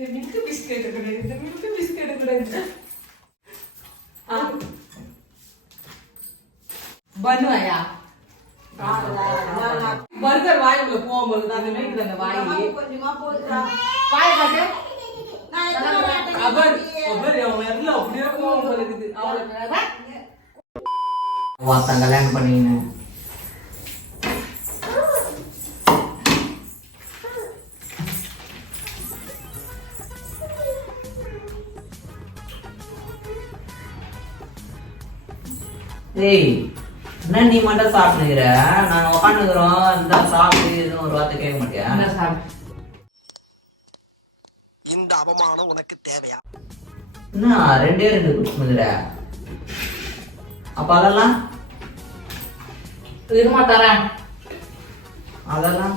Milk biscuit கிடையாது, milk biscuit கிடையாது. பண்ணுவாயா burger வாய்க்குள்ள போகும்போது தான் அந்த மாதிரி அந்த வாய் கொஞ்சமா போடுறா வாய் காட்டு. அவர் அப்படியே போகும்போது ஒருத்தன் கல்யாணம் பண்ணிக்கின்னு ஏய் என்ன நீ மட்டும் சாப்பிட்டுக்கிற? நாங்க உட்காந்துக்கிறோம், இந்த சாப்பிட்டு எதுவும் ஒரு வார்த்தை கேட்க மாட்டியா? இந்த அவமானம் உனக்கு தேவையா? என்ன ரெண்டே ரெண்டு குடிச்சுக்கிற? அப்ப அதெல்லாம் இருமா தரேன். அதெல்லாம்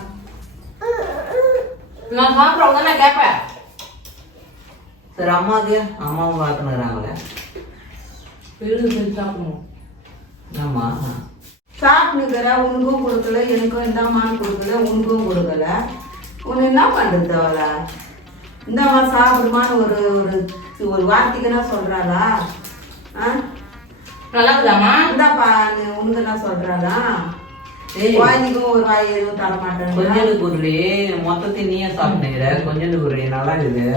நான் சாப்பிட்றவங்க நான் கேட்பேன். சரி அம்மாதியா அம்மாவும் பார்த்துனுக்குறாங்களே சாப்பிடணும். ஆமா சாப்பிட்டுக்கிற உனக்கும் கொடுக்கல, எனக்கும் இந்தாமான்னு கொடுக்கல, உனக்கும் கொடுக்கல. உன்னை என்ன பண்றது? அவளை இந்தாமா சாப்பிடுமான்னு ஒரு ஒரு ஒரு வார்த்தைக்குன்னா சொல்றாளா? நல்லா இருக்குதாமா? இந்தாப்பா உனக்கு என்ன சொல்றாளா? குழந்தைக்கும் ஒரு வாய் எதுவும் தர மாட்டேன். கொஞ்சோண்டு குருடி மொத்தத்தை நீயே சாப்பிட்டுக்கிற. கொஞ்சோண்டு குருடி நல்லா இருக்குது.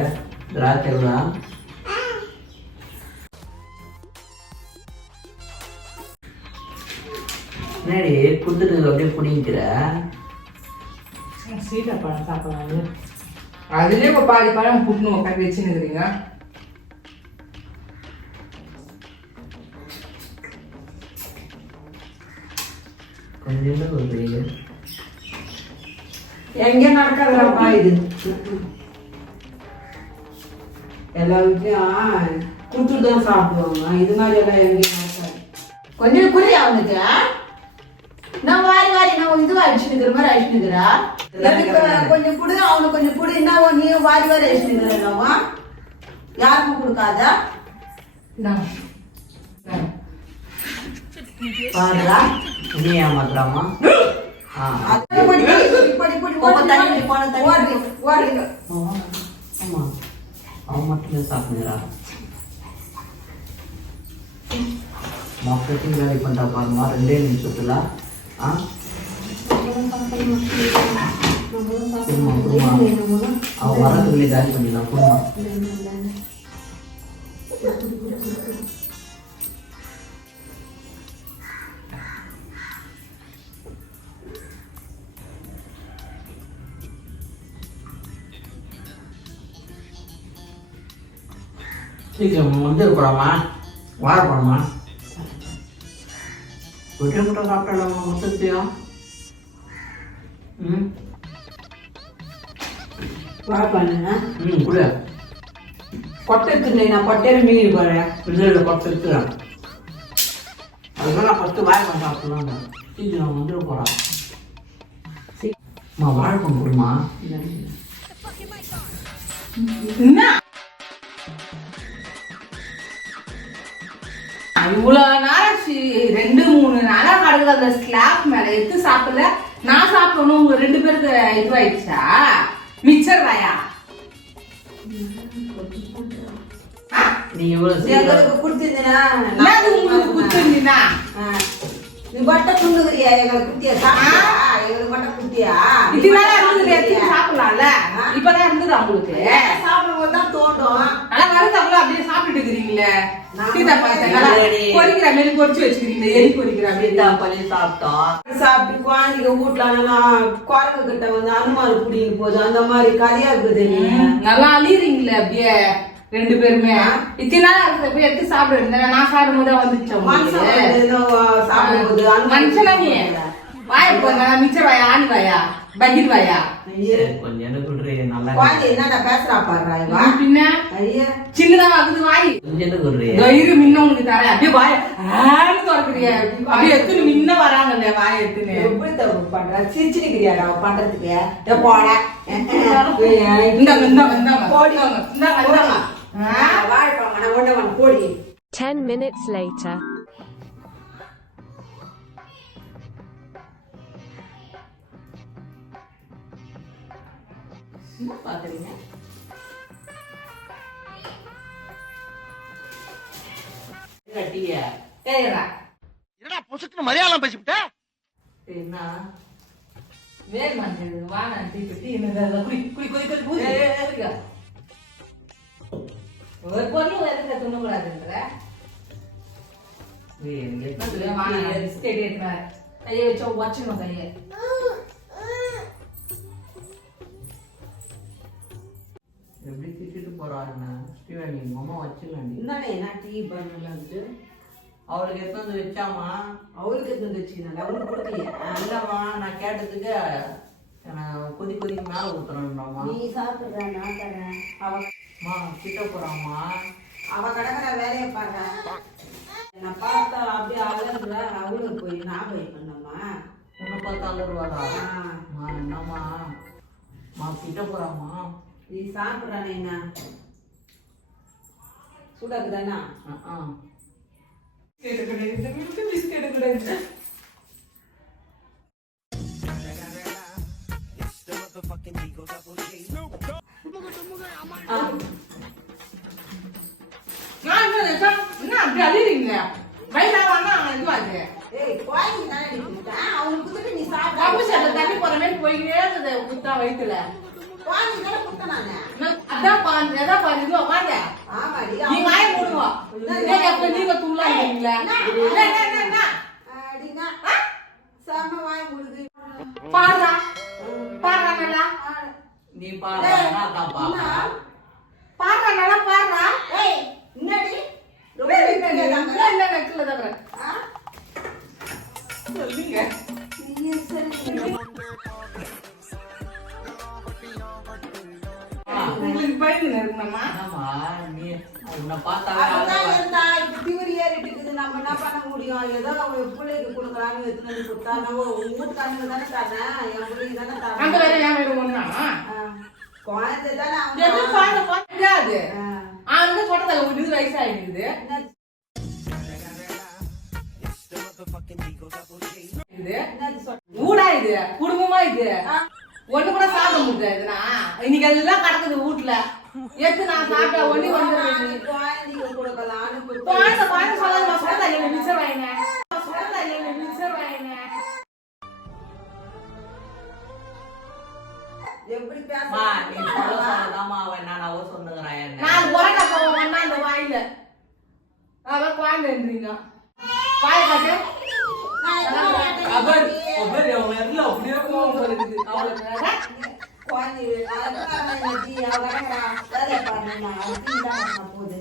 திராட்சைலாம் என்னடி குடுத்துட்டு அப்படியே பிடிங்கிற? சீட்டா பழம் சாப்பிடலாம். அதுலேயே இப்போ பாதி பழம் புட்டுன்னு உட்காந்து வச்சுன்னுக்குறீங்க. கொஞ்சோண்டு குருடி எங்க நடக்காதுப்பா இது. எல்லா வீட்லயும் குடுத்துட்டு தான் சாப்பிடுவாங்க. இது மாதிரி எல்லாம் எங்கேயும் நடக்காது. கொஞ்சம் புரிய அவனுக்கு நான் வாரி வாரி நான் இது அடிச்சுனுக்கிற மாதிரி அடிச்சுனுக்கிறா. எனக்கு கொஞ்சம் புடு, அவனுக்கு கொஞ்சம் புடு. என்ன நீ வாரி வாரி அடிச்சுனுக்கிறா? யாருக்கும் கொடுக்காத பாருடா. நீ ஏமாத்துறாமா? ஆமா அவன் மட்டுமே சாப்பிடுறா. மொத்தத்தையும் வேலை பண்றா பாருமா ரெண்டே நிமிஷத்துல. அவன் வரதுக்குள்ளே காலி பண்ணிடலாம். குடுமா சீக்கிரம் வந்து போடாமா வார போடாமா ஒரே முட்டை சாப்பிட்டாலாமா மொத்தத்தையும்? கூட கொட்டை எடுத்துட்டேன். நான் கொட்டையில மீறி போறேன். பிள்ளைகளை கொட்டை எடுத்துறேன். அதுதான் நான் ஃபஸ்ட்டு வாழைப்பழம் சாப்பிடலாங்க. சீக்கிரம் வந்துட போகிறான். அம்மா வாழைப்பழம் கொடுமா. என்ன இவ்வளவு நேரம் 2-3 நாளா கடக்குது அந்த ஸ்லாப் மேல எடுத்து சாப்பிடல. நான் சாப்பிடணும். உங்க 2 பேருக்கு இதுவாயிடுச்சா? மிச்சர் வாயா நீ இவ்வளவு எங்களுக்கு கொடுத்துருந்தீனா உங்களுக்கு குத்துருந்தீனா நீ பட்டை துண்டுகிறியா? எங்களுக்கு குத்தியா? எங்களுக்கு பட்டை குத்தியா? இதனால இருந்தது எடுத்து சாப்பிடலாம்ல. இப்பதான் இருந்தது அவங்களுக்கு. சாப்பிடும்போது தான் தோண்டும். ஆனா வருது அப்படியே சாப்பிட்டு இருக்கிறீங்களே. பொறிக்கிற மாதிரி பொறிச்சு வச்சுக்கிறீங்க. எலி பொறிக்கிற பள்ளி சாப்பிட்டோம். சாப்பிட்டு குழந்தைங்க வீட்டுல குரங்கு கிட்ட வந்து அனுமார் குடின்னு போகுது. அந்த மாதிரி கதையா இருக்குது. நல்லா அழியறீங்களே அப்படியே 2 பேருமே. இத்தனை நாள் இருக்கிற போய் எடுத்து சாப்பிடுங்க. நான் சாப்பிடும் போது வந்துச்சோம். மனுஷனா நீ வாய போங்க. மிச்சர் வாயா, ஆணி வாயா, பக்கெட் வாயா. கொஞ்சம் குடுறே நல்லா. என்னடா பேசுறா பாடுறா இவா? பின்ன சின்னதா ஆகுது வாய். கொஞ்சம் குடுறே கயிறு முன்ன உனக்கு தரேன். அப்படியே வாய ஆன்னு திறக்குறியா? அப்படியே எடுத்துன்னு முன்ன வராங்கல்ல வாய எடுத்துன்னு. எப்படி தப்பு பண்ற? சிரிச்சுக்கிறியாடா பண்றதுக்கு? போட வாழைப்பழம் போடி. 10 minutes later. பாக்குறீங்க கட்டிய சரிடா என்னடா பொசுக்குன்னு மலையாளம் பேசிவிட்ட என்ன வேல் மஞ்சள் வாங்க டீ குடி என்ன குடி குடி குடி குடி குடி ஒரு பொருள் எதுக்கு துண்ண கூடாதுன்ற பிஸ்கெட் ஏற்றுனா கையை வச்சா உடச்சிக்கணும் கையை எப்படி திட்டிட்டு போறாருண்ணா ஸ்ரீவாணி உங்க அம்மா வச்சுக்கலாண்டி என்னடா என்ன டீ பண்ணலான்ட்டு அவளுக்கு எடுத்து வந்து வச்சாமா அவளுக்கு எதுவும் வச்சுக்கணும் அவளுக்கு கொடுக்கலையா இல்லம்மா நான் கேட்டதுக்கு கொதி கொதிக்கு மேல ஊத்துறேன்டாமா நீ சாப்பிடுற நான் தரேன் அம்மா கிட்ட போறாம்மா அவ கிடக்குற வேலையை பாருங்க நான் பார்த்தா அப்படியே அழகுல அவளுக்கு போய் நான் போய் பண்ணம்மா உன்னை பார்த்தா அழுவாடா அம்மா என்னம்மா அம்மா கிட்ட போறாம்மா நீ சாப்பிடுறானே என்ன சுடாக்குதானா பிஸ்கெட் கிடையாது என்ன அப்படி அழிறீங்க வயசாவானா இதுவாது ஏய் கோயிலுக்கு தானே நீ கொடுத்தேன் அவனுக்கு கொடுத்துட்டு நீ பாபு சாப்பிட சார் தண்ணி போற மாதிரி போய்கிட்டே இருக்குது குத்தா வயிற்றுல கோயிலுக்கு தானே கொடுத்தேன் நானு அதான் பாருங்க எதான் பாருங்க இது உட்காந்து ஆமாடி நீ வாய மூடுவா நீங்க துள்ளா இருக்கீங்களா அடிங்க செம்ம வாய் முழுது பாடுறா பாடுறா நல்லா நீ பாடுறா அதான் பாப்பா பாடுறா நல்லா பாடுறா ஏய் என்னடி ரொம்ப என்ன நெக்ஸ்ட்ல தவிர சொல்லுங்க உங்களுக்கு பயந்து இருக்கணுமா ஆமா நீ உன்னை பார்த்தா அதுதான் இருந்தா இப்ப திமிரி ஏறிட்டு இருக்குது நம்ம என்ன பண்ண முடியும் ஏதோ பிள்ளைக்கு கொடுக்கலான்னு எடுத்துன்னு வந்து கொடுத்தா நம்ம வீட்டுக்காரங்க தானே தரேன் என் பிள்ளைக்கு தானே அந்த தரேன் வேலை ஏன் வேறு ஒண்ணா குழந்தை தானே எது அவங்க குழந்தை குழந்தையாது அவனுக்கு சொல்றதில்ல ஒரு இது வயசாயிடுது இது ஊடா இது குடும்பமா இது ஒண்ணு கூட சாப்பிட முடியாதுனா இன்னைக்கு எல்லாம் கிடக்குது வீட்டுல எடுத்து நான் சாப்பிட்டா ஒண்ணு வந்து குழந்தைக்கு கொடுக்கலான்னு குழந்தை குழந்தை சொல்லாத சொல்றதா இல்ல மிச்சர் வாங்க சொல்றதா இல்ல மிச்சர் வாங்க எப்படி மா நீ சொல்ல பேச சொல்லதாமா அவன் என்னடாவோ சொன்னுகிறான் என்ன நான் உரண்ட போவேன்னா அந்த வாயில அதான் குழந்தைன்றீங்க வாய காட்டு அவர் அவர் அவன் எல்லாம் அப்படியே கோவம் வருது அவளுக்கு குழந்தை வேலை பாருங்க போகுது